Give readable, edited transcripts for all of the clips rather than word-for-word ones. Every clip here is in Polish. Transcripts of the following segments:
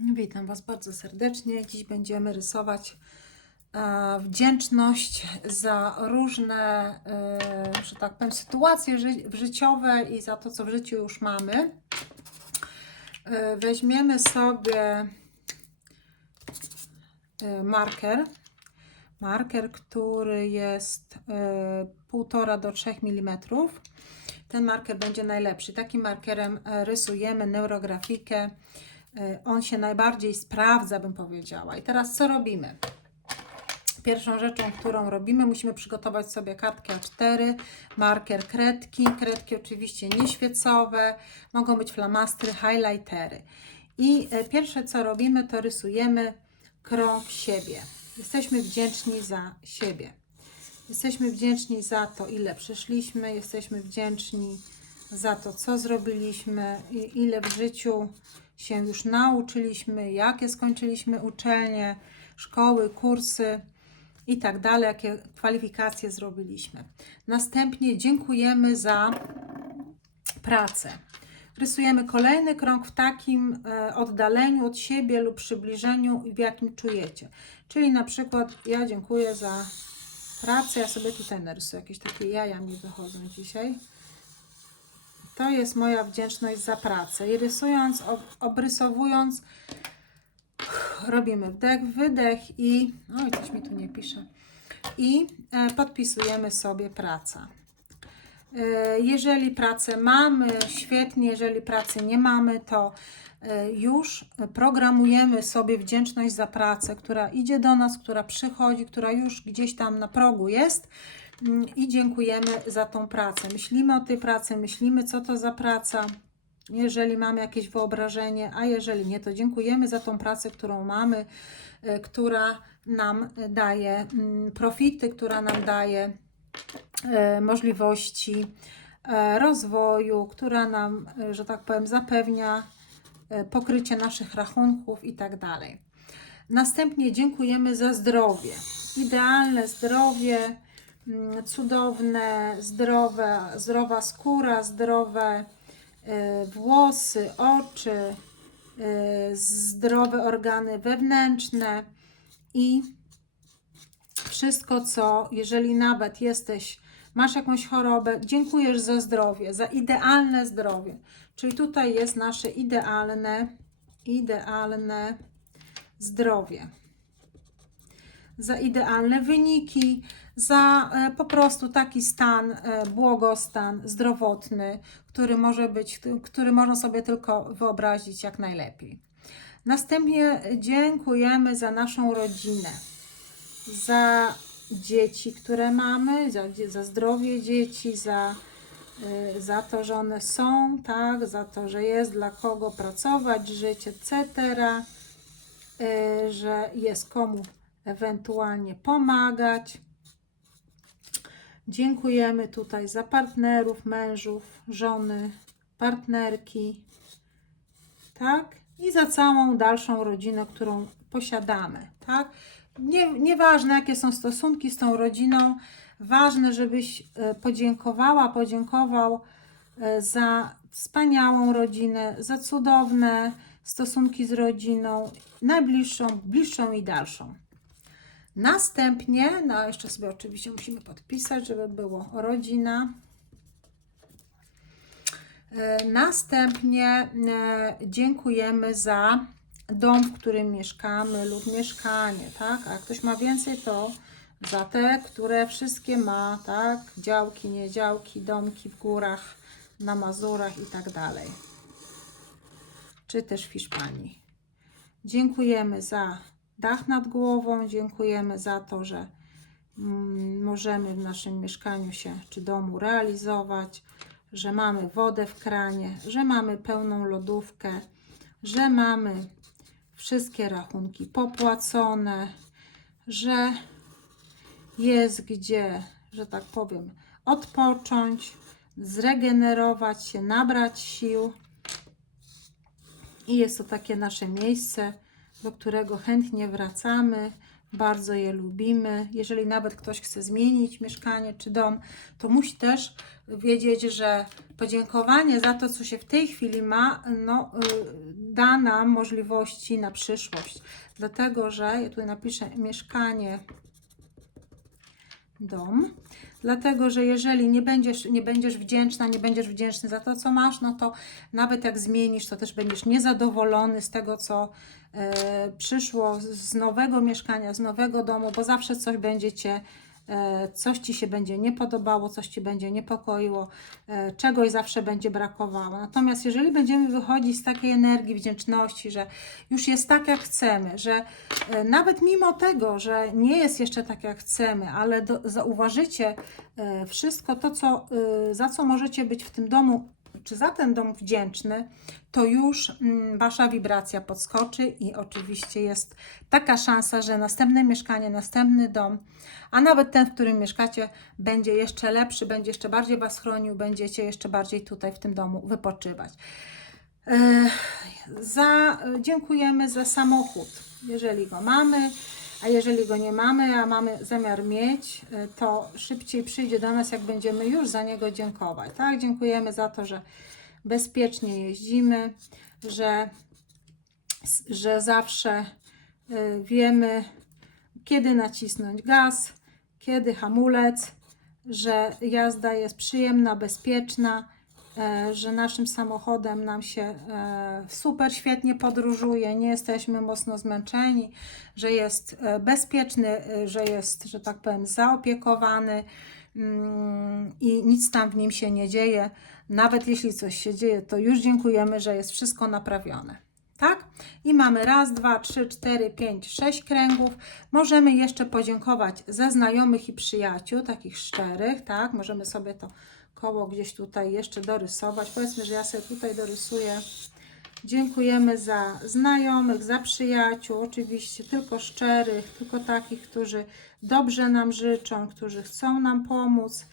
Witam Was bardzo serdecznie. Dziś będziemy rysować wdzięczność za różne, że tak powiem, sytuacje życiowe i za to, co w życiu już mamy. Weźmiemy sobie marker, który jest 1,5 do 3 mm. Ten marker będzie najlepszy. Takim markerem rysujemy neurografikę. On się najbardziej sprawdza, bym powiedziała. I teraz co robimy? Pierwszą rzeczą, którą robimy, musimy przygotować sobie kartkę A4, marker, kredki. Kredki oczywiście nieświecowe, mogą być flamastry, highlightery. I pierwsze co robimy, to rysujemy krąg siebie. Jesteśmy wdzięczni za siebie. Jesteśmy wdzięczni za to, ile przeszliśmy, jesteśmy wdzięczni za to, co zrobiliśmy, ile w życiu się już nauczyliśmy, jakie skończyliśmy uczelnie, szkoły, kursy i tak dalej, jakie kwalifikacje zrobiliśmy. Następnie dziękujemy za pracę. Rysujemy kolejny krąg w takim oddaleniu od siebie lub przybliżeniu, w jakim czujecie. Czyli na przykład ja dziękuję za pracę, ja sobie tutaj narysuję, jakieś takie jaja mi wychodzą dzisiaj. To jest moja wdzięczność za pracę. I rysując, obrysowując, robimy wdech, wydech i... Oj, coś mi tu nie pisze. I podpisujemy sobie praca. Jeżeli pracę mamy, świetnie. Jeżeli pracy nie mamy, to już programujemy sobie wdzięczność za pracę, która idzie do nas, która przychodzi, która już gdzieś tam na progu jest. I dziękujemy za tą pracę. Myślimy o tej pracy, myślimy, co to za praca, jeżeli mamy jakieś wyobrażenie, a jeżeli nie, to dziękujemy za tą pracę, którą mamy, która nam daje profity, która nam daje możliwości rozwoju, która nam, że tak powiem, zapewnia pokrycie naszych rachunków i tak dalej. Następnie dziękujemy za zdrowie. Idealne zdrowie, cudowne, zdrowa skóra, zdrowe włosy, oczy, zdrowe organy wewnętrzne i wszystko, co, jeżeli nawet masz jakąś chorobę, dziękujesz za zdrowie, za idealne zdrowie. Czyli tutaj jest nasze idealne zdrowie. Za idealne wyniki, za po prostu taki stan, błogostan zdrowotny, który można sobie tylko wyobrazić jak najlepiej. Następnie dziękujemy za naszą rodzinę, za dzieci, które mamy, za zdrowie dzieci, za to, że one są, tak, za to, że jest dla kogo pracować, żyć, etc., że jest komu ewentualnie pomagać. Dziękujemy tutaj za partnerów, mężów, żony, partnerki, tak? I za całą dalszą rodzinę, którą posiadamy, tak? Nieważne, jakie są stosunki z tą rodziną, ważne, żebyś podziękował za wspaniałą rodzinę, za cudowne stosunki z rodziną, najbliższą, bliższą i dalszą. Następnie, no jeszcze sobie oczywiście musimy podpisać, żeby było rodzina. Następnie dziękujemy za dom, w którym mieszkamy lub mieszkanie, tak? A jak ktoś ma więcej, to za te, które wszystkie ma, tak? Działki, nie działki, domki w górach, na Mazurach i tak dalej. Czy też w Hiszpanii. Dziękujemy za dach nad głową, dziękujemy za to, że możemy w naszym mieszkaniu się czy domu realizować, że mamy wodę w kranie, że mamy pełną lodówkę, że mamy wszystkie rachunki popłacone, że jest gdzie, że tak powiem, odpocząć, zregenerować się, nabrać sił. I jest to takie nasze miejsce, do którego chętnie wracamy, bardzo je lubimy. Jeżeli nawet ktoś chce zmienić mieszkanie czy dom, to musi też wiedzieć, że podziękowanie za to, co się w tej chwili ma, no, da nam możliwości na przyszłość. Dlatego, że ja tutaj napiszę mieszkanie, dom. Dlatego, że jeżeli nie będziesz wdzięczna, nie będziesz wdzięczny za to, co masz, no to nawet jak zmienisz, to też będziesz niezadowolony z tego, co przyszło z nowego mieszkania, z nowego domu, bo zawsze coś Ci się będzie nie podobało, coś Ci będzie niepokoiło, czegoś zawsze będzie brakowało. Natomiast jeżeli będziemy wychodzić z takiej energii wdzięczności, że już jest tak, jak chcemy, że nawet mimo tego, że nie jest jeszcze tak, jak chcemy, ale zauważycie wszystko to, za co możecie być w tym domu, czy za ten dom wdzięczny, to już Wasza wibracja podskoczy i oczywiście jest taka szansa, że następne mieszkanie, następny dom, a nawet ten, w którym mieszkacie, będzie jeszcze lepszy, będzie jeszcze bardziej Was chronił, będziecie jeszcze bardziej tutaj w tym domu wypoczywać. Dziękujemy za samochód, jeżeli go mamy, a jeżeli go nie mamy, a mamy zamiar mieć, to szybciej przyjdzie do nas, jak będziemy już za niego dziękować. Tak? Dziękujemy za to, że bezpiecznie jeździmy, że zawsze wiemy, kiedy nacisnąć gaz, kiedy hamulec, że jazda jest przyjemna, bezpieczna, że naszym samochodem nam się super świetnie podróżuje, nie jesteśmy mocno zmęczeni, że jest bezpieczny, że jest, że tak powiem, zaopiekowany i nic tam w nim się nie dzieje. Nawet jeśli coś się dzieje, to już dziękujemy, że jest wszystko naprawione. Tak? I mamy raz, dwa, trzy, cztery, pięć, 6 kręgów. Możemy jeszcze podziękować za znajomych i przyjaciół, takich szczerych, tak? Możemy sobie to koło gdzieś tutaj jeszcze dorysować. Powiedzmy, że ja sobie tutaj dorysuję. Dziękujemy za znajomych, za przyjaciół, oczywiście tylko szczerych, tylko takich, którzy dobrze nam życzą, którzy chcą nam pomóc,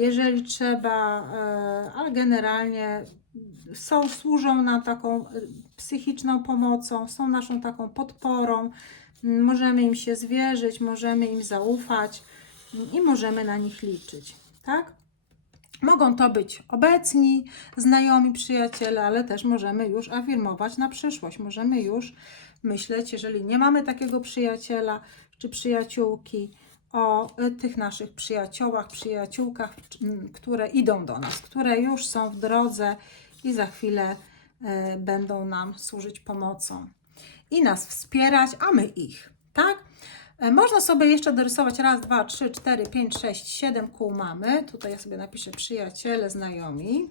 jeżeli trzeba, ale generalnie służą nam taką psychiczną pomocą, są naszą taką podporą, możemy im się zwierzyć, możemy im zaufać i możemy na nich liczyć, tak? Mogą to być obecni, znajomi, przyjaciele, ale też możemy już afirmować na przyszłość. Możemy już myśleć, jeżeli nie mamy takiego przyjaciela czy przyjaciółki, o tych naszych przyjaciołach, przyjaciółkach, które idą do nas, które już są w drodze i za chwilę będą nam służyć pomocą i nas wspierać, a my ich, tak? Można sobie jeszcze dorysować raz, dwa, trzy, cztery, pięć, 6, 7 kół mamy. Tutaj ja sobie napiszę przyjaciele, znajomi.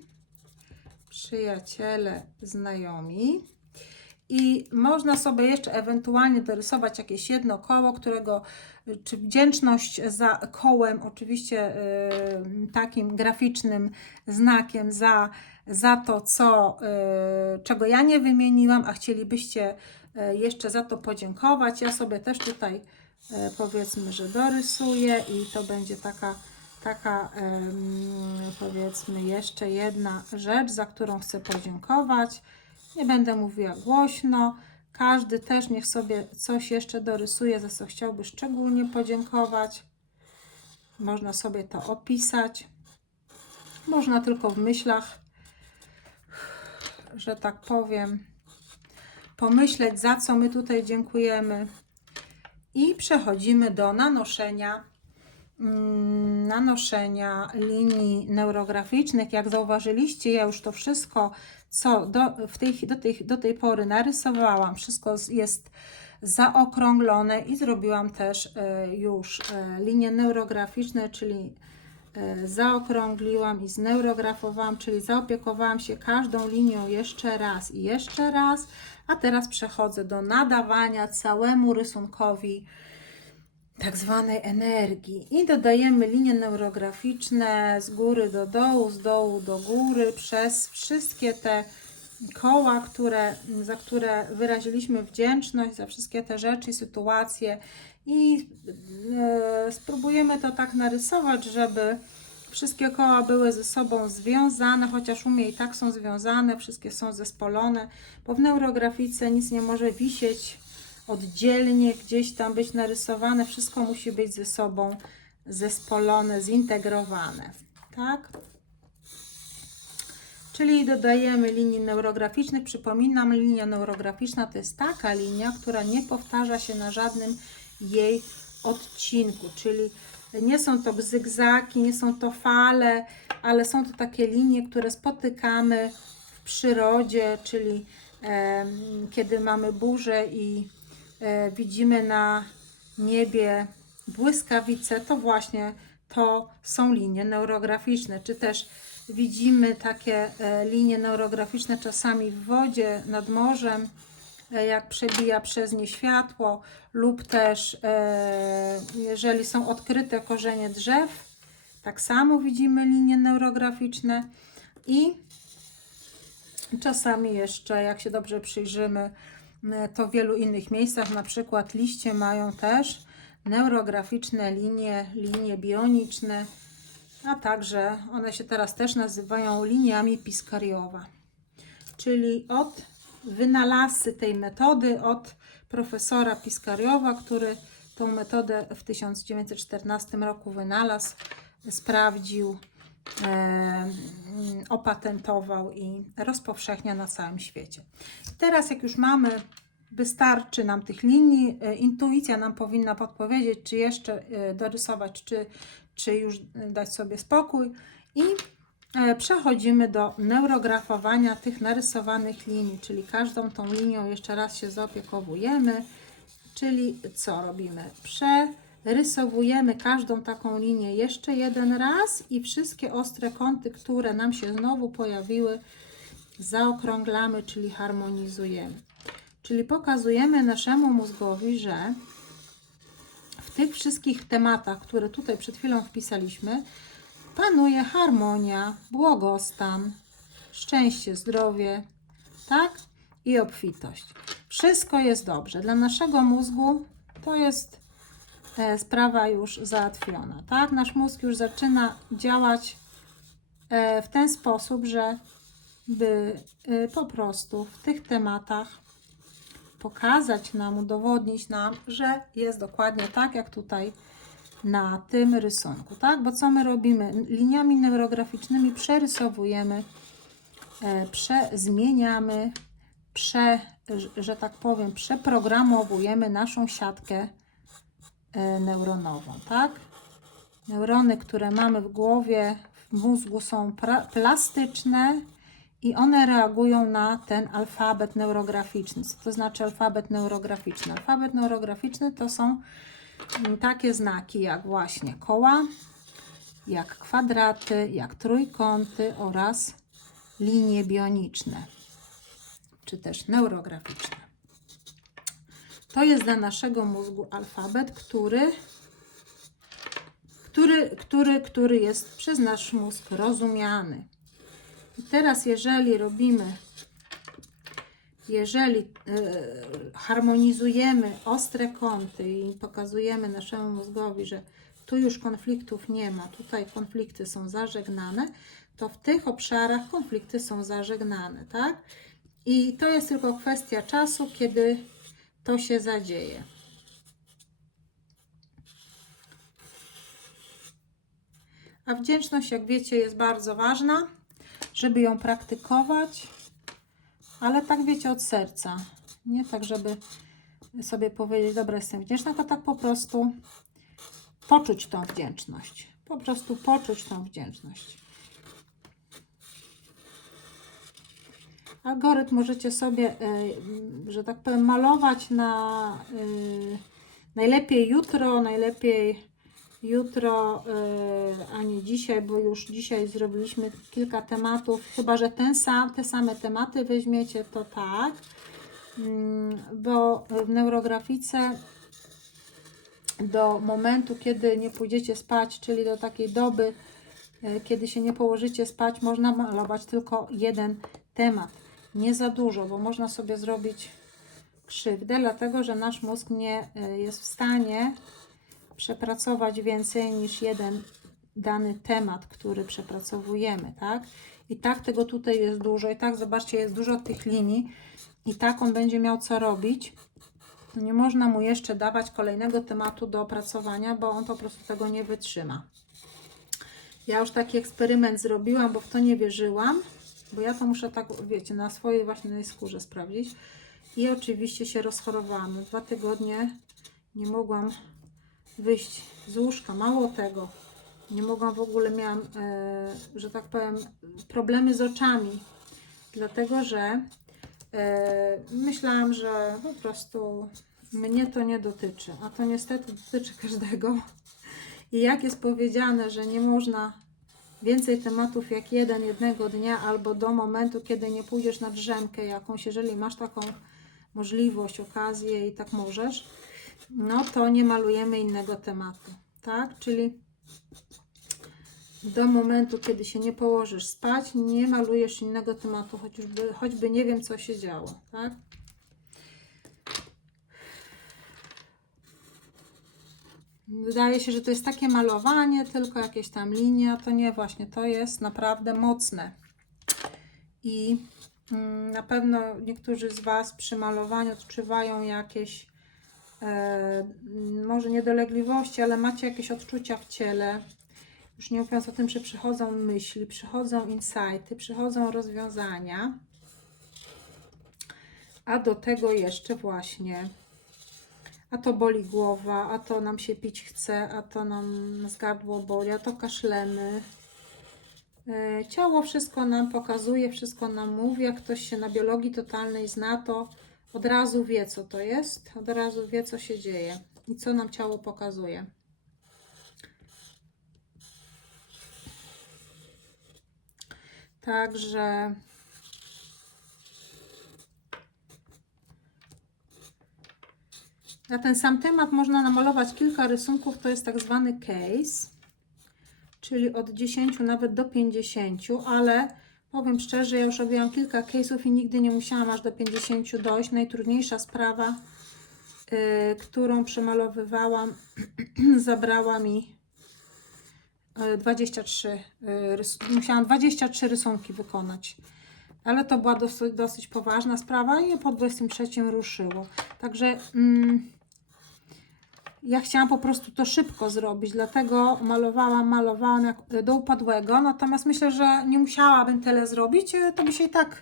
Przyjaciele, znajomi. I można sobie jeszcze ewentualnie dorysować jakieś jedno koło, czy wdzięczność za kołem, oczywiście takim graficznym znakiem za to, czego ja nie wymieniłam, a chcielibyście jeszcze za to podziękować. Ja sobie też tutaj powiedzmy, że dorysuję i to będzie taka powiedzmy jeszcze jedna rzecz, za którą chcę podziękować. Nie będę mówiła głośno. Każdy też niech sobie coś jeszcze dorysuje, za co chciałby szczególnie podziękować. Można sobie to opisać. Można tylko w myślach, że tak powiem, pomyśleć, za co my tutaj dziękujemy. I przechodzimy do nanoszenia linii neurograficznych. Jak zauważyliście, ja już to wszystko, co do tej pory narysowałam, wszystko jest zaokrąglone i zrobiłam też już linie neurograficzne, czyli zaokrągliłam i zneurografowałam, czyli zaopiekowałam się każdą linią jeszcze raz i jeszcze raz, a teraz przechodzę do nadawania całemu rysunkowi tak zwanej energii i dodajemy linie neurograficzne z góry do dołu, z dołu do góry, przez wszystkie te koła, za które wyraziliśmy wdzięczność, za wszystkie te rzeczy, sytuacje i spróbujemy to tak narysować, żeby wszystkie koła były ze sobą związane, chociaż u mnie i tak są związane, wszystkie są zespolone, bo w neurografice nic nie może wisieć oddzielnie gdzieś tam być narysowane. Wszystko musi być ze sobą zespolone, zintegrowane, tak? Czyli dodajemy linii neurograficznych. Przypominam, linia neurograficzna to jest taka linia, która nie powtarza się na żadnym jej odcinku, czyli nie są to zygzaki, nie są to fale, ale są to takie linie, które spotykamy w przyrodzie, czyli kiedy mamy burzę i widzimy na niebie błyskawice, to właśnie to są linie neurograficzne, czy też widzimy takie linie neurograficzne czasami w wodzie, nad morzem, jak przebija przez nie światło, lub też jeżeli są odkryte korzenie drzew, tak samo widzimy linie neurograficzne. I czasami jeszcze, jak się dobrze przyjrzymy, to w wielu innych miejscach, na przykład liście mają też neurograficzne linie bioniczne, a także one się teraz też nazywają liniami Piskariowa. Czyli od wynalazcy tej metody, od profesora Piskariowa, który tą metodę w 1914 roku wynalazł, sprawdził, opatentował i rozpowszechnia na całym świecie. Teraz jak już mamy, wystarczy nam tych linii, intuicja nam powinna podpowiedzieć, czy jeszcze dorysować, czy już dać sobie spokój, i przechodzimy do neurografowania tych narysowanych linii, czyli każdą tą linią jeszcze raz się zaopiekowujemy, czyli co robimy? Przerysowujemy każdą taką linię jeszcze jeden raz i wszystkie ostre kąty, które nam się znowu pojawiły, zaokrąglamy, czyli harmonizujemy. Czyli pokazujemy naszemu mózgowi, że w tych wszystkich tematach, które tutaj przed chwilą wpisaliśmy, panuje harmonia, błogostan, szczęście, zdrowie, tak? I obfitość. Wszystko jest dobrze. Dla naszego mózgu to jest sprawa już załatwiona, tak? Nasz mózg już zaczyna działać w ten sposób, że by po prostu w tych tematach pokazać nam, udowodnić nam, że jest dokładnie tak, jak tutaj na tym rysunku, tak? Bo co my robimy? Liniami neurograficznymi przerysowujemy, zmieniamy, że tak powiem, przeprogramowujemy naszą siatkę neuronową, tak? Neurony, które mamy w głowie, w mózgu, są plastyczne i one reagują na ten alfabet neurograficzny. Co to znaczy alfabet neurograficzny? Alfabet neurograficzny to są takie znaki jak właśnie koła, jak kwadraty, jak trójkąty oraz linie bioniczne, czy też neurograficzne. To jest dla naszego mózgu alfabet, który jest przez nasz mózg rozumiany. I teraz jeżeli harmonizujemy ostre kąty i pokazujemy naszemu mózgowi, że tu już konfliktów nie ma, tutaj konflikty są zażegnane, to w tych obszarach konflikty są zażegnane, tak? I to jest tylko kwestia czasu, kiedy to się zadzieje. A wdzięczność, jak wiecie, jest bardzo ważna, żeby ją praktykować, ale tak, wiecie, od serca. Nie tak, żeby sobie powiedzieć, dobra, jestem wdzięczna, tylko tak po prostu poczuć tą wdzięczność. Po prostu poczuć tą wdzięczność. Algorytm możecie sobie, że tak powiem, malować na najlepiej jutro, a nie dzisiaj, bo już dzisiaj zrobiliśmy kilka tematów, chyba że te same tematy weźmiecie, to tak, bo w neurografice do momentu, kiedy nie pójdziecie spać, czyli do takiej doby, kiedy się nie położycie spać, można malować tylko jeden temat. Nie za dużo, bo można sobie zrobić krzywdę, dlatego że nasz mózg nie jest w stanie przepracować więcej niż jeden dany temat, który przepracowujemy, tak? I tak tego tutaj jest dużo, i tak zobaczcie, jest dużo tych linii, i tak on będzie miał co robić, to nie można mu jeszcze dawać kolejnego tematu do opracowania, bo on po prostu tego nie wytrzyma. Ja już taki eksperyment zrobiłam, bo w to nie wierzyłam, bo ja to muszę tak, wiecie, na swojej właśnie skórze sprawdzić. I oczywiście się rozchorowałam. 2 tygodnie nie mogłam wyjść z łóżka. Mało tego, nie mogłam w ogóle, miałam, że tak powiem, problemy z oczami. Dlatego, że myślałam, że po prostu mnie to nie dotyczy. A to niestety dotyczy każdego. I jak jest powiedziane, że nie można więcej tematów jak jeden jednego dnia albo do momentu, kiedy nie pójdziesz na drzemkę jakąś, jeżeli masz taką możliwość, okazję i tak możesz, no to nie malujemy innego tematu, tak? Czyli do momentu, kiedy się nie położysz spać, nie malujesz innego tematu, choćby nie wiem, co się działo, tak? Wydaje się, że to jest takie malowanie, tylko jakieś tam linie, a to nie, właśnie to jest naprawdę mocne. I na pewno niektórzy z Was przy malowaniu odczuwają jakieś może niedolegliwości, ale macie jakieś odczucia w ciele. Już nie mówiąc o tym, że przychodzą myśli, przychodzą insighty, przychodzą rozwiązania. A do tego jeszcze właśnie, a to boli głowa, a to nam się pić chce, a to nam z gardło boli, a to kaszlemy. Ciało wszystko nam pokazuje, wszystko nam mówi. Jak ktoś się na biologii totalnej zna, to od razu wie, co to jest, od razu wie, co się dzieje i co nam ciało pokazuje. Także na ten sam temat można namalować kilka rysunków, to jest tak zwany case, czyli od 10 nawet do 50, ale powiem szczerze, ja już robiłam kilka case'ów i nigdy nie musiałam aż do 50 dojść. Najtrudniejsza sprawa, którą przemalowywałam, zabrała mi 23, musiałam 23 rysunki wykonać. Ale to była dosyć poważna sprawa i po 23 ruszyło. Także ja chciałam po prostu to szybko zrobić, dlatego malowałam jak do upadłego. Natomiast myślę, że nie musiałabym tyle zrobić, to by się i tak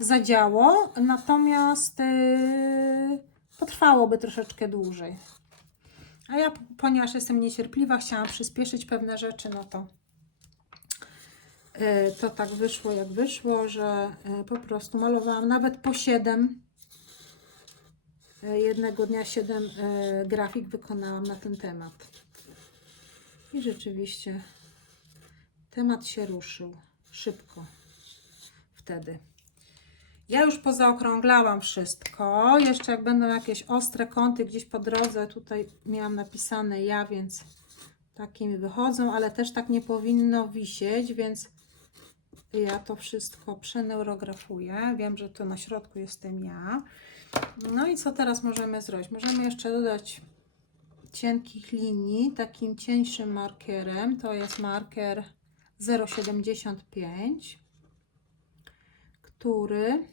zadziało. Natomiast potrwałoby troszeczkę dłużej. A ja, ponieważ jestem niecierpliwa, chciałam przyspieszyć pewne rzeczy, no to tak wyszło jak wyszło, że po prostu malowałam nawet po 7. Jednego dnia 7 grafik wykonałam na ten temat. I rzeczywiście temat się ruszył szybko wtedy. Ja już pozaokrąglałam wszystko. Jeszcze jak będą jakieś ostre kąty gdzieś po drodze, tutaj miałam napisane ja, więc takie mi wychodzą, ale też tak nie powinno wisieć, więc ja to wszystko przeneurografuję. Wiem, że tu na środku jestem ja. No i co teraz możemy zrobić? Możemy jeszcze dodać cienkich linii takim cieńszym markerem. To jest marker 0,75, który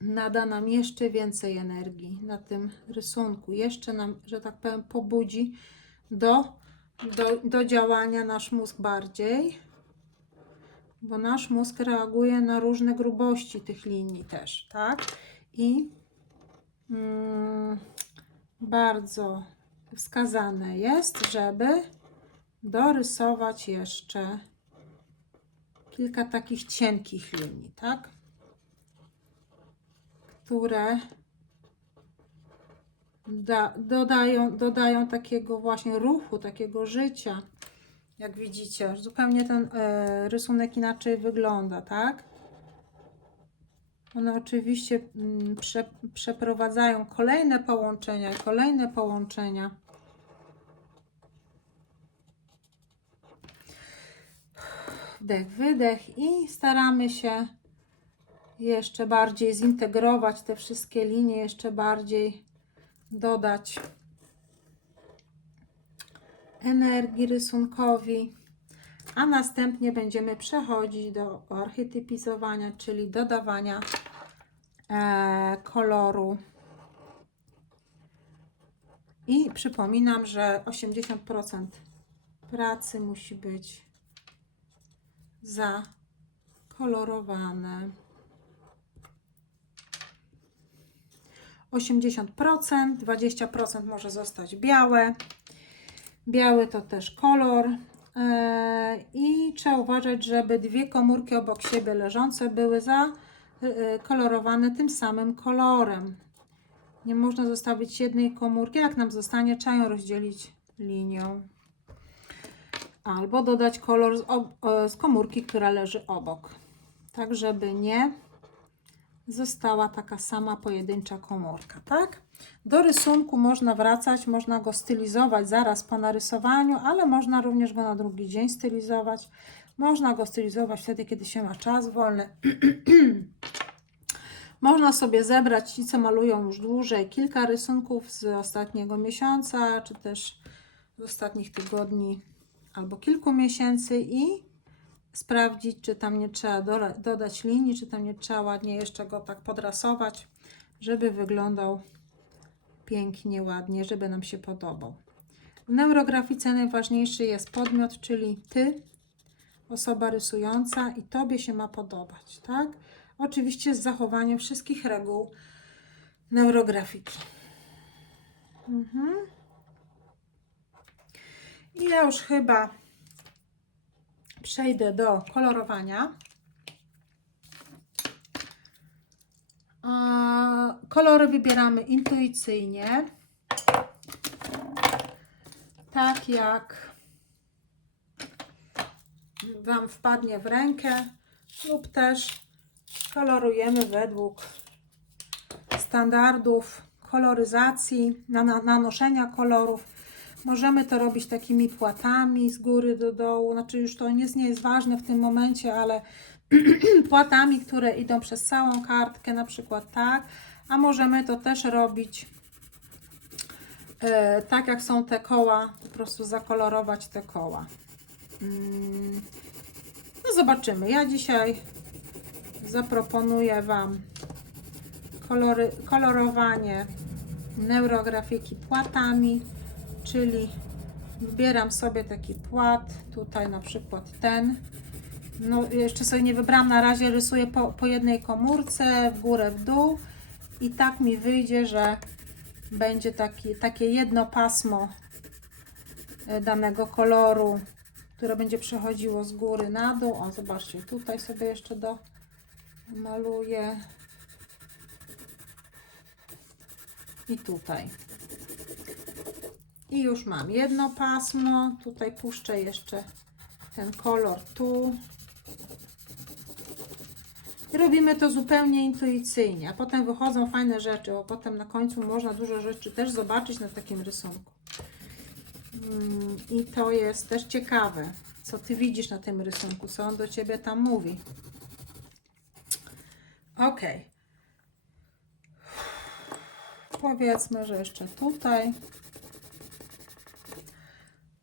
nada nam jeszcze więcej energii na tym rysunku. Jeszcze nam, że tak powiem, pobudzi do działania nasz mózg bardziej, bo nasz mózg reaguje na różne grubości tych linii też, tak? I bardzo wskazane jest, żeby dorysować jeszcze kilka takich cienkich linii, tak? Które dodają takiego właśnie ruchu, takiego życia. Jak widzicie, zupełnie ten rysunek inaczej wygląda, tak? One oczywiście przeprowadzają kolejne połączenia i kolejne połączenia. Wdech, wydech i staramy się jeszcze bardziej zintegrować te wszystkie linie, jeszcze bardziej dodać energii rysunkowi, a następnie będziemy przechodzić do archetypizowania, czyli dodawania koloru I przypominam, że 80% pracy musi być zakolorowane. 80%, 20% może zostać białe. Biały to też kolor. I trzeba uważać, żeby dwie komórki obok siebie leżące były zakolorowane tym samym kolorem. Nie można zostawić jednej komórki, jak nam zostanie, trzeba ją rozdzielić linią. Albo dodać kolor z komórki, która leży obok. Tak, żeby nie została taka sama pojedyncza komórka, tak? Do rysunku można wracać, można go stylizować zaraz po narysowaniu, ale można również go na drugi dzień stylizować. Można go stylizować wtedy, kiedy się ma czas wolny. Można sobie zebrać, ci co malują już dłużej, kilka rysunków z ostatniego miesiąca, czy też z ostatnich tygodni albo kilku miesięcy i sprawdzić, czy tam nie trzeba dodać linii, czy tam nie trzeba ładnie jeszcze go tak podrasować, żeby wyglądał pięknie, ładnie, żeby nam się podobał. W neurografice najważniejszy jest podmiot, czyli Ty, osoba rysująca, i Tobie się ma podobać, tak? Oczywiście z zachowaniem wszystkich reguł neurografiki. I ja już chyba przejdę do kolorowania. Kolory wybieramy intuicyjnie, tak jak Wam wpadnie w rękę, lub też kolorujemy według standardów koloryzacji, nanoszenia kolorów. Możemy to robić takimi płatami z góry do dołu, znaczy już to nie jest ważne w tym momencie, ale płatami, które idą przez całą kartkę, na przykład tak, a możemy to też robić tak jak są te koła, po prostu zakolorować te koła. No zobaczymy, ja dzisiaj zaproponuję Wam kolorowanie neurografiki płatami, czyli wybieram sobie taki płat, tutaj na przykład ten. No, jeszcze sobie nie wybrałam, na razie rysuję po jednej komórce, w górę, w dół, i tak mi wyjdzie, że będzie takie jedno pasmo danego koloru, które będzie przechodziło z góry na dół. O, zobaczcie, tutaj sobie jeszcze domaluję i tutaj. I już mam jedno pasmo, tutaj puszczę jeszcze ten kolor tu. I robimy to zupełnie intuicyjnie, a potem wychodzą fajne rzeczy, bo potem na końcu można dużo rzeczy też zobaczyć na takim rysunku. I to jest też ciekawe, co Ty widzisz na tym rysunku, co on do Ciebie tam mówi. Ok. Powiedzmy, że jeszcze tutaj.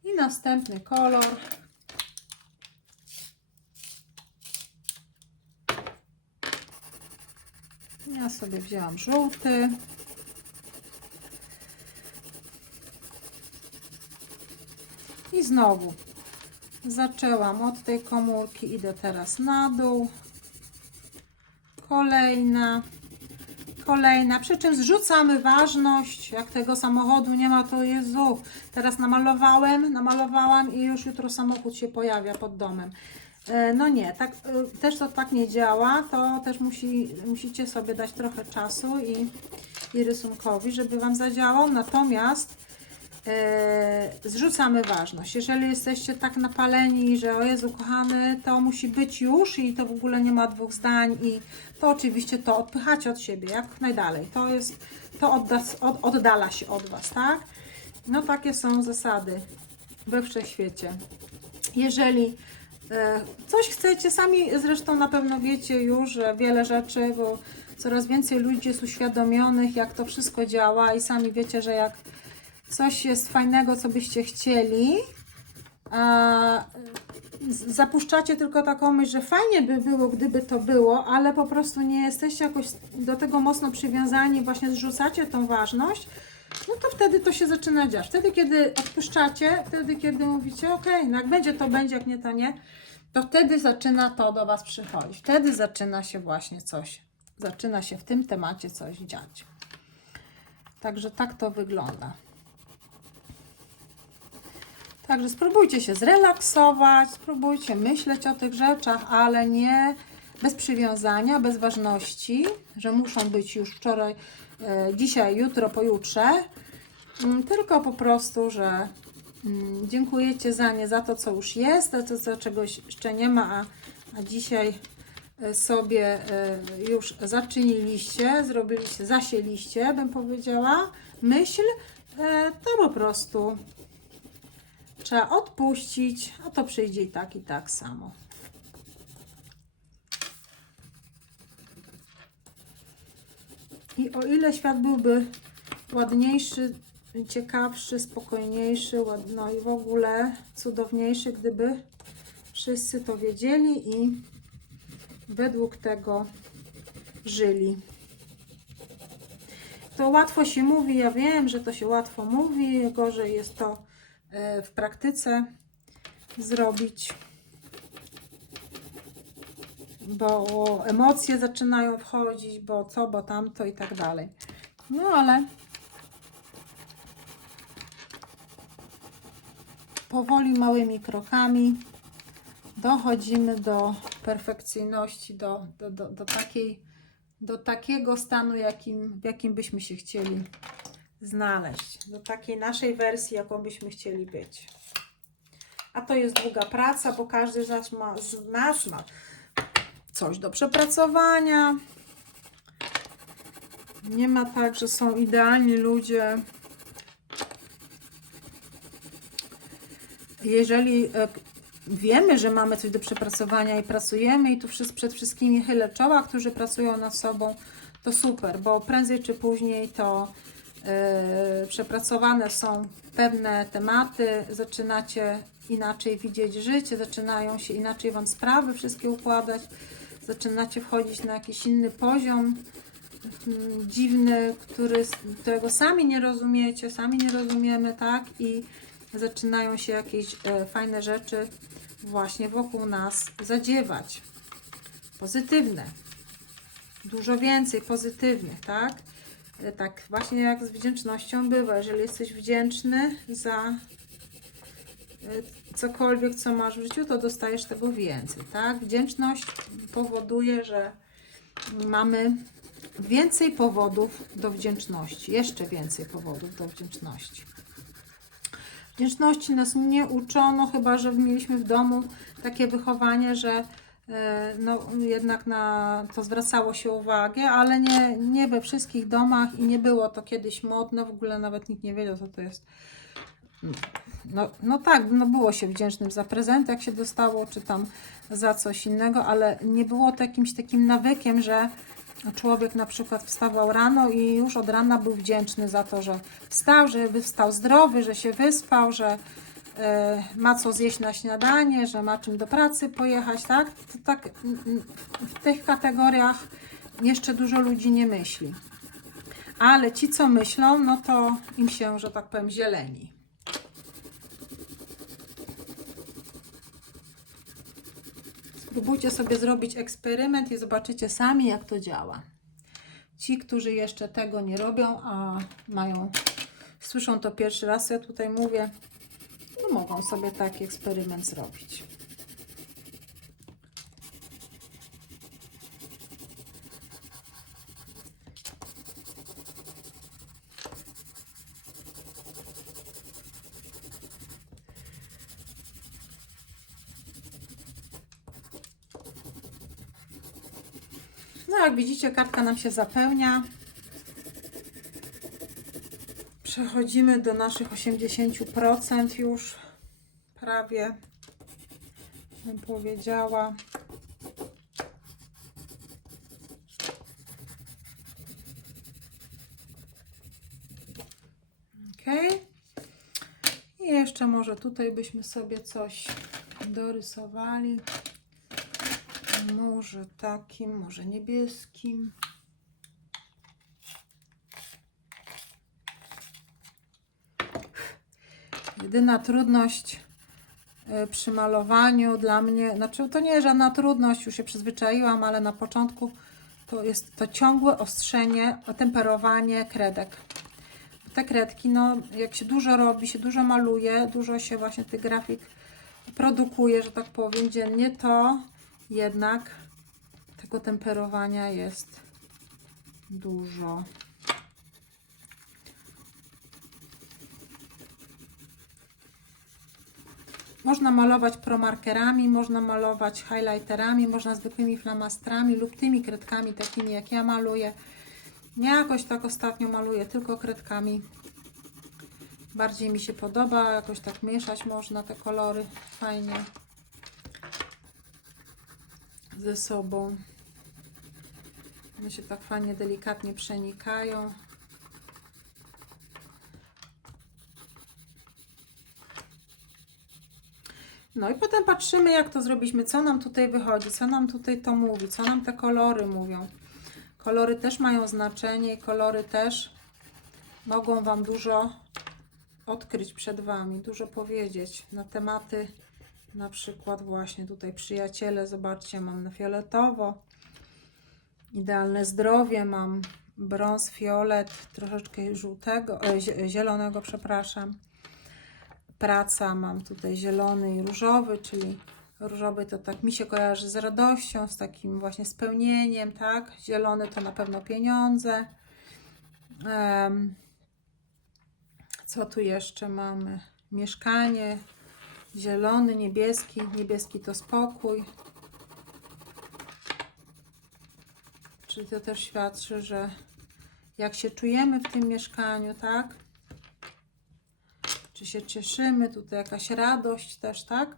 I następny kolor. Ja sobie wzięłam żółty. I znowu zaczęłam od tej komórki, idę teraz na dół. Kolejna, przy czym zrzucamy ważność, jak tego samochodu nie ma, to Jezu, teraz namalowałam i już jutro samochód się pojawia pod domem. No nie, tak, też to tak nie działa, to też musicie sobie dać trochę czasu i rysunkowi, żeby Wam zadziałał, natomiast zrzucamy ważność. Jeżeli jesteście tak napaleni, że o Jezu kochany, to musi być już i to w ogóle nie ma dwóch zdań, i to oczywiście to odpychacie od siebie jak najdalej. To oddala się od Was, tak? No takie są zasady we wszechświecie. Jeżeli coś chcecie, sami zresztą na pewno wiecie już, że wiele rzeczy, bo coraz więcej ludzi jest uświadomionych, jak to wszystko działa, i sami wiecie, że jak coś jest fajnego, co byście chcieli, zapuszczacie tylko taką myśl, że fajnie by było, gdyby to było, ale po prostu nie jesteście jakoś do tego mocno przywiązani, właśnie zrzucacie tą ważność, no to wtedy to się zaczyna dziać. Wtedy, kiedy odpuszczacie, wtedy, kiedy mówicie, ok, no jak będzie, to będzie, jak nie, to nie, to wtedy zaczyna to do Was przychodzić. Wtedy zaczyna się właśnie coś, zaczyna się w tym temacie coś dziać. Także tak to wygląda. Także spróbujcie się zrelaksować, spróbujcie myśleć o tych rzeczach, ale nie bez przywiązania, bez ważności, że muszą być już wczoraj, dzisiaj, jutro, pojutrze, tylko po prostu, że dziękujecie za nie, za to, co już jest, za to, co czegoś jeszcze nie ma, a dzisiaj sobie już zaczyniliście, zrobiliście, zasieliście, bym powiedziała, myśl, to po prostu trzeba odpuścić, a to przyjdzie i tak samo. I o ile świat byłby ładniejszy, ciekawszy, spokojniejszy, no i w ogóle cudowniejszy, gdyby wszyscy to wiedzieli i według tego żyli. To łatwo się mówi, ja wiem, że to się łatwo mówi, gorzej jest to w praktyce zrobić, bo emocje zaczynają wchodzić, bo co, bo tamto i tak dalej. No ale powoli, małymi krokami dochodzimy do perfekcyjności, do takiego stanu, w jakim byśmy się chcieli znaleźć, do takiej naszej wersji, jaką byśmy chcieli być. A to jest długa praca, bo każdy z nas ma coś do przepracowania. Nie ma tak, że są idealni ludzie. Jeżeli wiemy, że mamy coś do przepracowania i pracujemy, i tu przed wszystkimi chylę czoła, którzy pracują nad sobą, to super, bo prędzej czy później to przepracowane są pewne tematy, zaczynacie inaczej widzieć życie, zaczynają się inaczej Wam sprawy wszystkie układać, zaczynacie wchodzić na jakiś inny poziom, dziwny, którego sami nie rozumiecie, sami nie rozumiemy, tak? I zaczynają się jakieś fajne rzeczy właśnie wokół nas zadziewać. Pozytywne. Dużo więcej pozytywnych, tak? Tak właśnie jak z wdzięcznością bywa. Jeżeli jesteś wdzięczny za cokolwiek, co masz w życiu, to dostajesz tego więcej, tak? Wdzięczność powoduje, że mamy więcej powodów do wdzięczności. Jeszcze więcej powodów do wdzięczności. Wdzięczności nas nie uczono, chyba że mieliśmy w domu takie wychowanie, że no, jednak na to zwracało się uwagę, ale nie we wszystkich domach i nie było to kiedyś modne, w ogóle nawet nikt nie wiedział, co to jest. No tak, no było się wdzięcznym za prezent, jak się dostało, czy tam za coś innego, ale nie było to jakimś takim nawykiem, że człowiek na przykład wstawał rano i już od rana był wdzięczny za to, że wstał, że wstał zdrowy, że się wyspał, że ma co zjeść na śniadanie, że ma czym do pracy pojechać, tak? To tak w tych kategoriach jeszcze dużo ludzi nie myśli. Ale ci, co myślą, no to im się, że tak powiem, zieleni. Spróbujcie sobie zrobić eksperyment i zobaczycie sami, jak to działa. Ci, którzy jeszcze tego nie robią, a słyszą to pierwszy raz, ja tutaj mówię, no mogą sobie taki eksperyment zrobić. No jak widzicie, kartka nam się zapełnia. Przechodzimy do naszych 80% już prawie, bym powiedziała. Ok. I jeszcze może tutaj byśmy sobie coś dorysowali. Może takim, może niebieskim. Jedyna trudność przy malowaniu dla mnie, znaczy to nie jest żadna trudność, już się przyzwyczaiłam, ale na początku to jest to ciągłe ostrzenie, temperowanie kredek. Te kredki, no jak się dużo robi, się dużo maluje, dużo się właśnie tych grafik produkuje, że tak powiem, dziennie, to jednak tego temperowania jest dużo. Można malować promarkerami, można malować highlighterami, można zwykłymi flamastrami lub tymi kredkami takimi jak ja maluję. Ja jakoś tak ostatnio maluję tylko kredkami. Bardziej mi się podoba, jakoś tak mieszać można te kolory fajnie ze sobą. One się tak fajnie, delikatnie przenikają. No i potem patrzymy, jak to zrobiliśmy, co nam tutaj wychodzi, co nam tutaj to mówi, co nam te kolory mówią. Kolory też mają znaczenie i kolory też mogą Wam dużo odkryć przed Wami, dużo powiedzieć na tematy, na przykład właśnie tutaj przyjaciele, zobaczcie, mam na fioletowo, idealne zdrowie, mam brąz, fiolet, troszeczkę żółtego, zielonego, przepraszam. Praca, mam tutaj zielony i różowy, czyli różowy to tak mi się kojarzy z radością, z takim właśnie spełnieniem, tak? Zielony to na pewno pieniądze. Co tu jeszcze mamy? Mieszkanie, zielony, niebieski. Niebieski to spokój. Czyli to też świadczy, że jak się czujemy w tym mieszkaniu, tak? Czy się cieszymy, tutaj jakaś radość też, tak?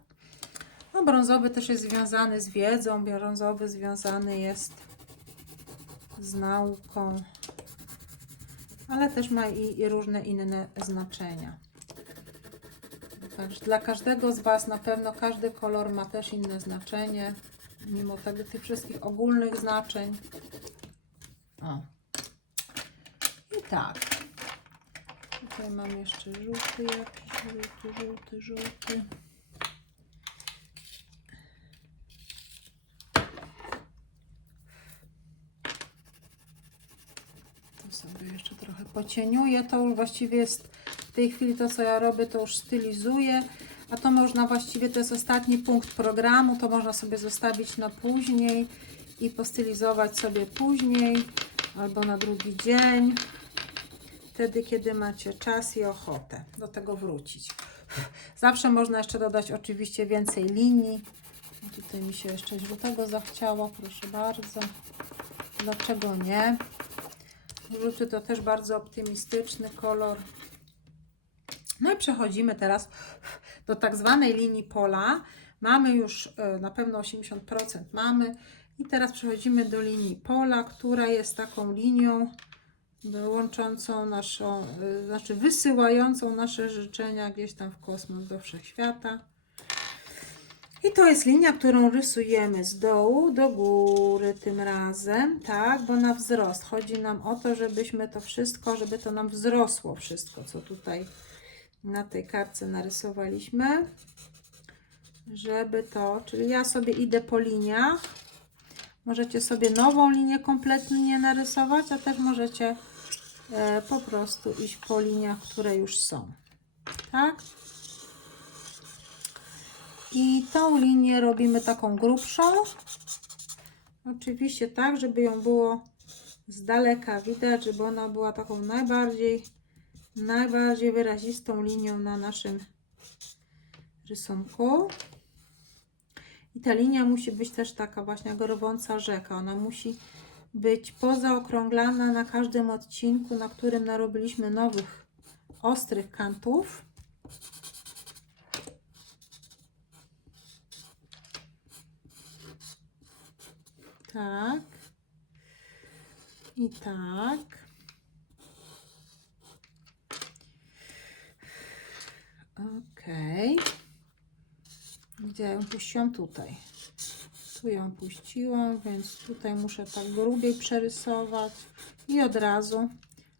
No, brązowy też jest związany z wiedzą, brązowy związany jest z nauką, ale też ma i różne inne znaczenia. Dla każdego z Was na pewno każdy kolor ma też inne znaczenie, mimo tego, tych wszystkich ogólnych znaczeń. O. I tak. Tutaj mam jeszcze żółty jakiś, żółty. To sobie jeszcze trochę pocieniuję. To już właściwie jest w tej chwili to, co ja robię, to już stylizuję. A to można właściwie, to jest ostatni punkt programu, to można sobie zostawić na później i postylizować sobie później albo na drugi dzień. Wtedy, kiedy macie czas i ochotę do tego wrócić. Zawsze można jeszcze dodać oczywiście więcej linii. Tutaj mi się jeszcze żółtego zachciało, proszę bardzo. Dlaczego nie? Żółty to też bardzo optymistyczny kolor. No i przechodzimy teraz do tak zwanej linii pola. Mamy już na pewno 80% mamy. I teraz przechodzimy do linii pola, która jest taką linią łączącą naszą, znaczy wysyłającą nasze życzenia gdzieś tam w kosmos, do wszechświata. I to jest linia, którą rysujemy z dołu do góry tym razem, tak, bo na wzrost. Chodzi nam o to, żebyśmy to wszystko, żeby to nam wzrosło wszystko, co tutaj na tej kartce narysowaliśmy. Żeby to, czyli ja sobie idę po liniach. Możecie sobie nową linię kompletnie narysować, a też możecie po prostu iść po liniach, które już są. Tak? I tą linię robimy taką grubszą. Oczywiście tak, żeby ją było z daleka widać, żeby ona była taką najbardziej wyrazistą linią na naszym rysunku. I ta linia musi być też taka właśnie jak rwąca rzeka. Ona musi być pozaokrąglana na każdym odcinku, na którym narobiliśmy nowych ostrych kantów. Tak. I tak. Ok. Gdzie ja ją puściłam? Tutaj. Tu ją puściłam, więc tutaj muszę tak grubiej przerysować i od razu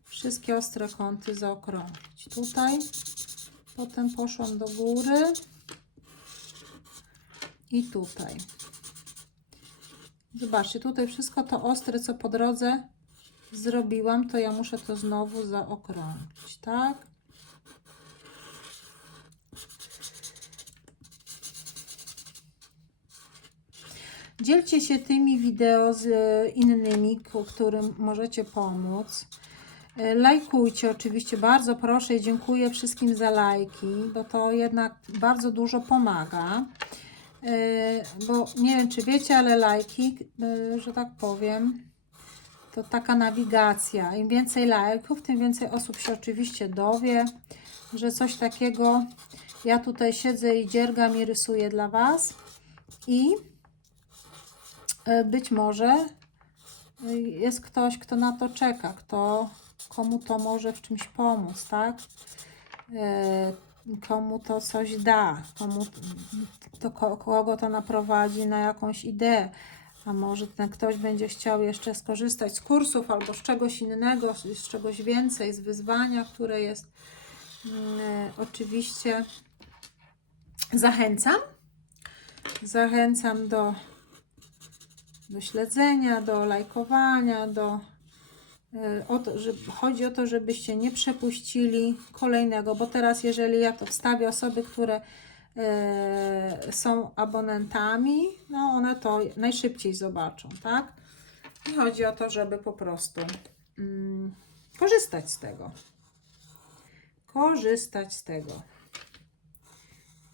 wszystkie ostre kąty zaokrąglić. Tutaj Potem poszłam do góry i tutaj. Zobaczcie, tutaj wszystko to ostre, co po drodze zrobiłam, to ja muszę to znowu zaokrąglić, tak? Dzielcie się tymi wideo z innymi, którym możecie pomóc. Lajkujcie oczywiście, bardzo proszę i dziękuję wszystkim za lajki, bo to jednak bardzo dużo pomaga. Bo nie wiem, czy wiecie, ale lajki, że tak powiem, to taka nawigacja. Im więcej lajków, tym więcej osób się oczywiście dowie, że coś takiego ja tutaj siedzę i dziergam i rysuję dla Was. I być może jest ktoś, kto na to czeka, komu to może w czymś pomóc, tak? Komu to coś da, kogo to naprowadzi na jakąś ideę. A może ten ktoś będzie chciał jeszcze skorzystać z kursów albo z czegoś innego, z czegoś więcej, z wyzwania, które jest. Oczywiście zachęcam do śledzenia, do lajkowania, chodzi o to, żebyście nie przepuścili kolejnego, bo teraz jeżeli ja to wstawię, osoby, które są abonentami, no one to najszybciej zobaczą, tak? I chodzi o to, żeby po prostu korzystać z tego.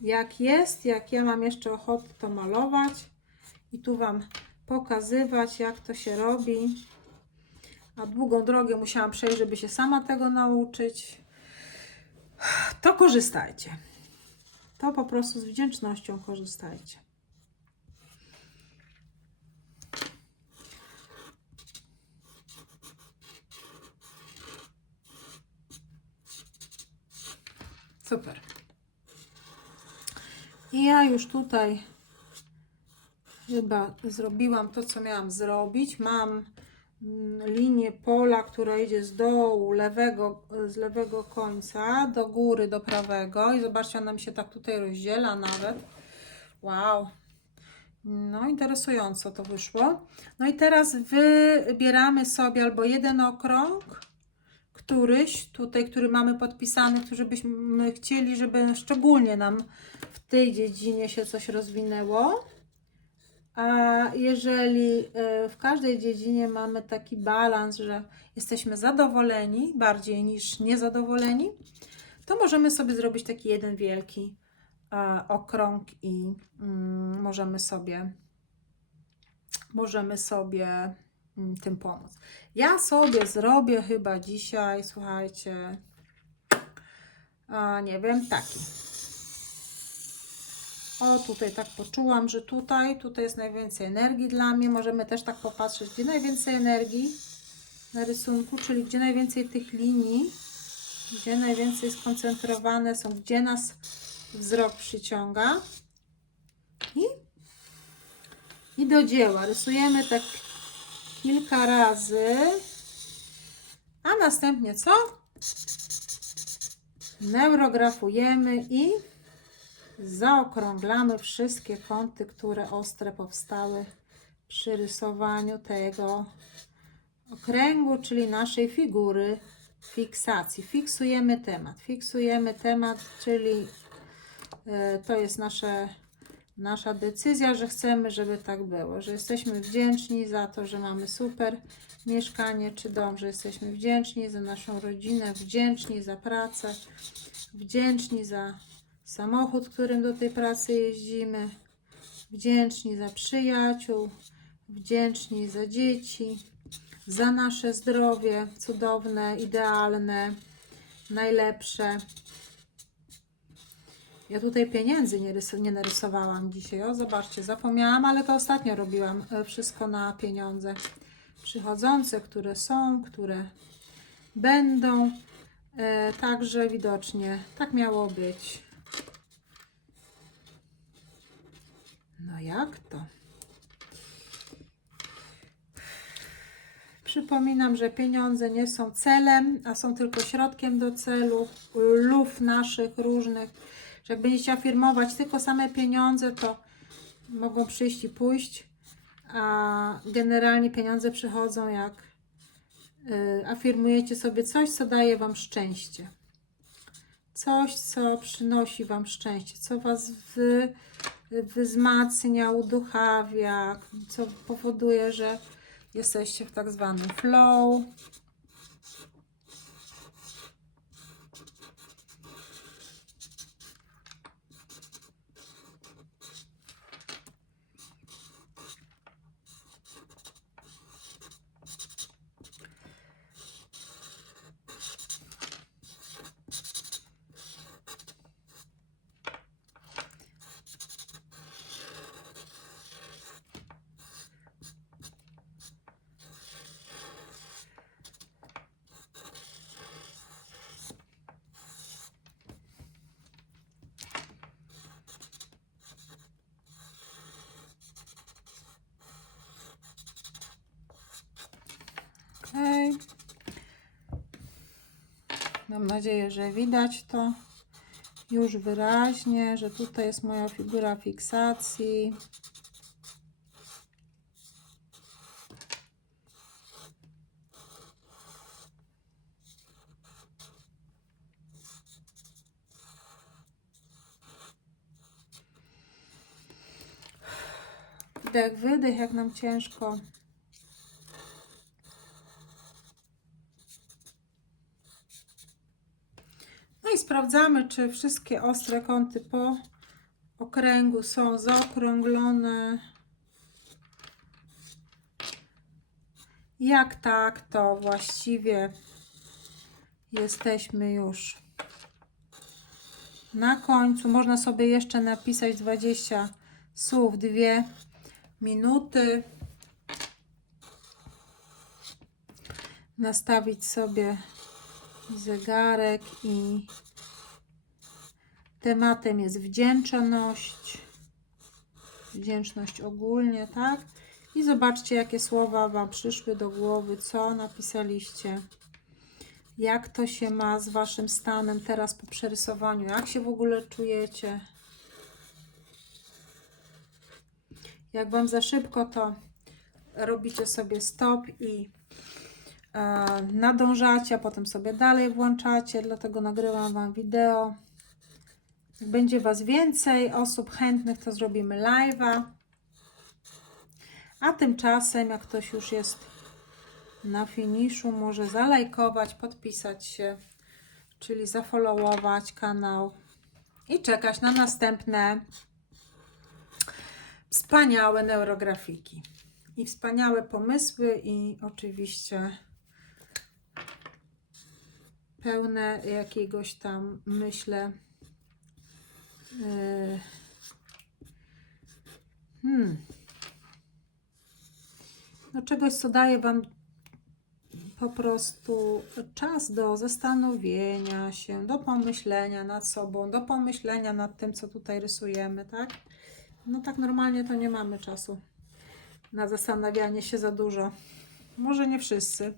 Jak jest, jak ja mam jeszcze ochotę to malować i tu Wam pokazywać, jak to się robi. A długą drogę musiałam przejść, żeby się sama tego nauczyć. To korzystajcie. To po prostu z wdzięcznością korzystajcie. Super. I ja już tutaj chyba zrobiłam to, co miałam zrobić. Mam linię pola, która idzie z dołu z lewego końca do góry, do prawego. I zobaczcie, ona mi się tak tutaj rozdziela nawet. Wow. No, interesująco to wyszło. No i teraz wybieramy sobie albo jeden okrąg, któryś tutaj, który mamy podpisany, który byśmy chcieli, żeby szczególnie nam w tej dziedzinie się coś rozwinęło. A jeżeli w każdej dziedzinie mamy taki balans, że jesteśmy zadowoleni bardziej niż niezadowoleni, to możemy sobie zrobić taki jeden wielki okrąg i możemy sobie tym pomóc. Ja sobie zrobię chyba dzisiaj, słuchajcie, nie wiem, taki. O, tutaj tak poczułam, że tutaj jest najwięcej energii dla mnie. Możemy też tak popatrzeć, gdzie najwięcej energii na rysunku, czyli gdzie najwięcej tych linii, gdzie najwięcej skoncentrowane są, gdzie nas wzrok przyciąga. I do dzieła. Rysujemy tak kilka razy, a następnie co? Neurografujemy i zaokrąglamy wszystkie kąty, które ostre powstały przy rysowaniu tego okręgu, czyli naszej figury fiksacji. Fiksujemy temat, czyli to jest nasza decyzja, że chcemy, żeby tak było, że jesteśmy wdzięczni za to, że mamy super mieszkanie czy dom, że jesteśmy wdzięczni za naszą rodzinę, wdzięczni za pracę, wdzięczni za samochód, którym do tej pracy jeździmy, wdzięczni za przyjaciół, wdzięczni za dzieci, za nasze zdrowie cudowne, idealne, najlepsze. Ja tutaj pieniędzy nie narysowałam dzisiaj. O, zobaczcie, zapomniałam, ale to ostatnio robiłam wszystko na pieniądze przychodzące, które są, które będą. Także widocznie tak miało być. No jak to? Przypominam, że pieniądze nie są celem, a są tylko środkiem do celu, lub naszych różnych. Że jak będziecie afirmować tylko same pieniądze, to mogą przyjść i pójść, a generalnie pieniądze przychodzą, jak afirmujecie sobie coś, co daje Wam szczęście. Coś, co przynosi Wam szczęście, co Was wzmacnia, uduchawia, co powoduje, że jesteście w tak zwanym flow. Okay. Mam nadzieję, że widać to już wyraźnie, że tutaj jest moja figura fiksacji. Wdech, wydech, jak nam ciężko. No i sprawdzamy, czy wszystkie ostre kąty po okręgu są zaokrąglone. Jak tak, to właściwie jesteśmy już na końcu. Można sobie jeszcze napisać 20 słów, 2 minuty. Nastawić sobie zegarek i tematem jest wdzięczność. Wdzięczność ogólnie, tak? I zobaczcie, jakie słowa Wam przyszły do głowy, co napisaliście. Jak to się ma z Waszym stanem teraz po przerysowaniu? Jak się w ogóle czujecie? Jak Wam za szybko, to robicie sobie stop i nadążacie, a potem sobie dalej włączacie, dlatego nagrywam Wam wideo. Jak będzie Was więcej osób chętnych, to zrobimy live'a. A tymczasem, jak ktoś już jest na finiszu, może zalajkować, podpisać się, czyli zafollowować kanał i czekać na następne wspaniałe neurografiki i wspaniałe pomysły i oczywiście pełne jakiegoś tam, myślę, no czegoś, co daje Wam po prostu czas do zastanowienia się, do pomyślenia nad sobą, do pomyślenia nad tym, co tutaj rysujemy, tak? No tak normalnie to nie mamy czasu na zastanawianie się za dużo. Może nie wszyscy,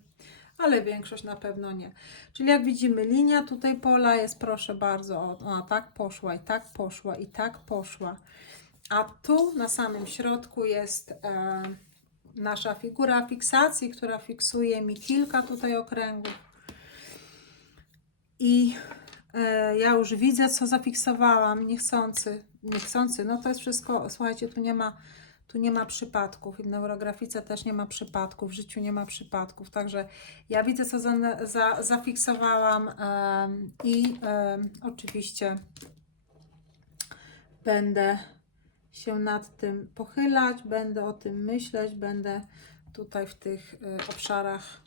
ale większość na pewno nie. Czyli jak widzimy, linia tutaj pola jest, proszę bardzo, ona tak poszła i tak poszła i tak poszła. A tu na samym środku jest nasza figura fiksacji, która fiksuje mi kilka tutaj okręgów. I ja już widzę, co zafiksowałam, niechcący. No to jest wszystko, słuchajcie, tu nie ma przypadków. I w neurografice też nie ma przypadków, w życiu nie ma przypadków. Także ja widzę, co zafiksowałam i oczywiście będę się nad tym pochylać, będę o tym myśleć, będę tutaj w tych obszarach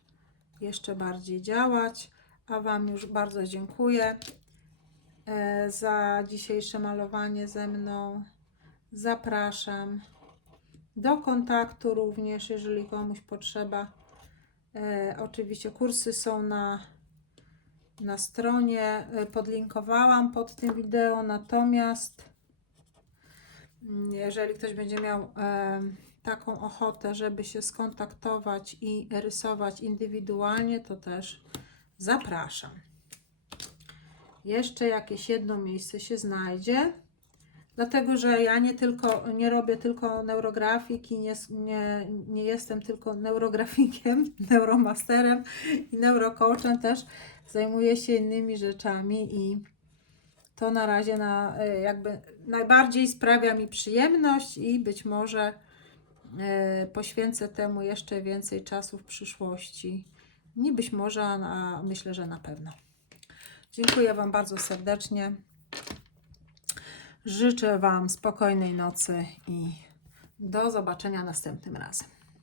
jeszcze bardziej działać. A Wam już bardzo dziękuję za dzisiejsze malowanie ze mną. Zapraszam do kontaktu również, jeżeli komuś potrzeba. Oczywiście kursy są na stronie, podlinkowałam pod tym wideo, natomiast jeżeli ktoś będzie miał taką ochotę, żeby się skontaktować i rysować indywidualnie, to też zapraszam. Jeszcze jakieś jedno miejsce się znajdzie, dlatego że ja nie robię tylko neurografiki, nie jestem tylko neurografikiem, neuromasterem i neurocoachem, też zajmuję się innymi rzeczami i to na razie jakby najbardziej sprawia mi przyjemność i być może poświęcę temu jeszcze więcej czasu w przyszłości. Nie być może, a myślę, że na pewno. Dziękuję Wam bardzo serdecznie. Życzę Wam spokojnej nocy i do zobaczenia następnym razem.